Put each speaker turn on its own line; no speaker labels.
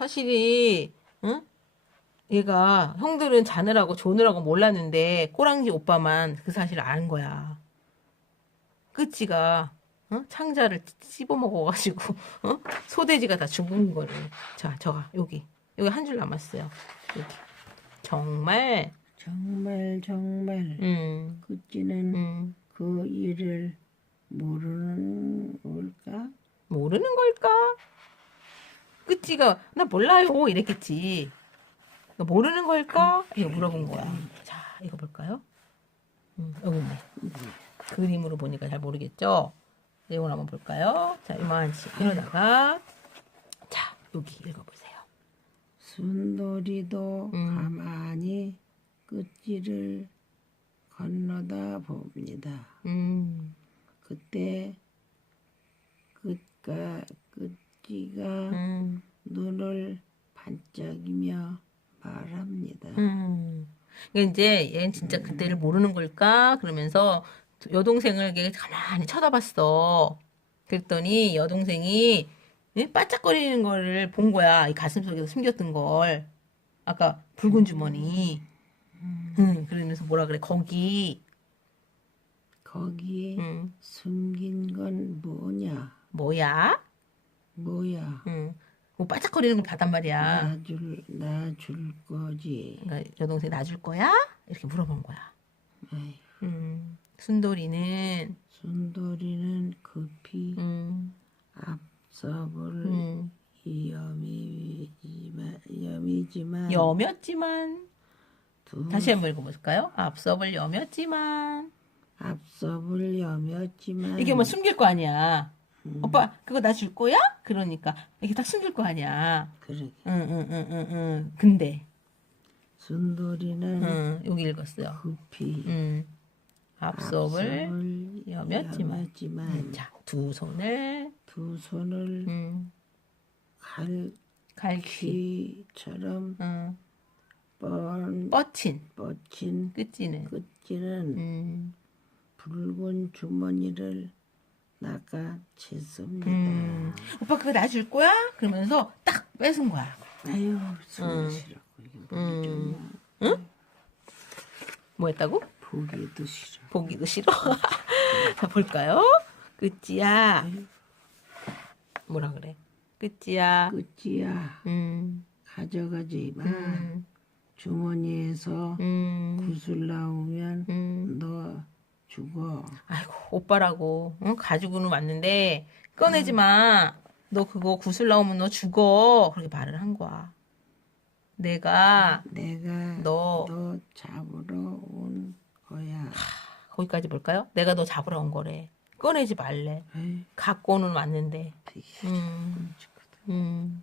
사실이 응? 얘가 형들은 자느라고 조느라고 몰랐는데 꼬랑지 오빠만 그 사실을 아는 거야. 끝지가 어? 창자를 씹어 먹어가지고 어? 소돼지가 다 죽은 거를. 자, 저가 여기 여기 한 줄 남았어요. 여기. 정말
정말 정말
음,
그찌는
음,
그 일을 모르는 걸까?
모르는 걸까? 끝지가 나 몰라요 이랬겠지. 너 모르는 걸까? 이거 물어본 거야. 자, 이거 볼까요? 음, 여기 있네. 그림으로 보니까 잘 모르겠죠? 내용을 한번 볼까요? 자, 이만치 이러다가 자, 여기 읽어보세요.
순돌이도
음.
가만히 끝지를 건너다 봅니다.
음,
그때 끝가 끝지가
음,
눈을 반짝이며 말합니다.
음. 그러니까 이제 얘는 진짜 그때를 모르는 걸까? 그러면서 여동생을 가만히 쳐다봤어. 그랬더니 여동생이 예? 반짝거리는 거를 본 거야. 이 가슴 속에서 숨겼던 걸. 아까 붉은 주머니. 응, 그러면서 뭐라 그래? 거기.
거기에
응.
숨긴 건 뭐냐?
뭐야?
뭐야?
응. 뭐 반짝거리는 걸 봤단 말이야.
나줄 나 줄 거지.
그러니까 여동생 놔줄 거야? 이렇게 물어본 거야. 음. 순돌이는
순돌이는 급히
음,
앞서볼
음,
위험이지만 위험이지만
여몄지만
두
다시 한번 읽어볼까요? 앞서볼 여몄지만
앞서볼 염이었지만
이게 뭐 숨길 거 아니야.
음,
오빠 그거 나 줄 거야? 그러니까. 이게 다 숨길 거 아니야.
그러게.
응응응응응. 근데.
순돌이는
응 여기 읽었어요.
급히
응. 앞섭을
앞섭을
염였지만.
염였지만.
자 두 손을.
두 손을
응. 갈퀴
갈퀴처럼
응.
뻔
뻗친.
뻗친
끝지는.
끝지는
음,
붉은 주머니를 낚아챘습니다.
음. 오빠 그거 나 줄 거야? 그러면서 딱 뺏은 거야.
아유,
음.
쉬라고 이게
음.
보기
뭐 했다고?
보기도 싫어.
보기도 싫어. 자 볼까요? 끝지야. 뭐라 그래? 끝지야.
끝이야
음,
가져가지만
음,
주머니에서
음,
구슬 나오면
음.
너 죽어.
아이고 오빠라고 응? 가지고는 왔는데 꺼내지 마. 너 그거 구슬 나오면 너 죽어. 그렇게 말을 한 거야. 내가
내가
너
너 잡으러 온 거야.
거기까지 볼까요? 내가 너 잡으러 온 거래. 꺼내지 말래.
에이,
갖고는 왔는데.
되게
음,
끔찍하다.
음.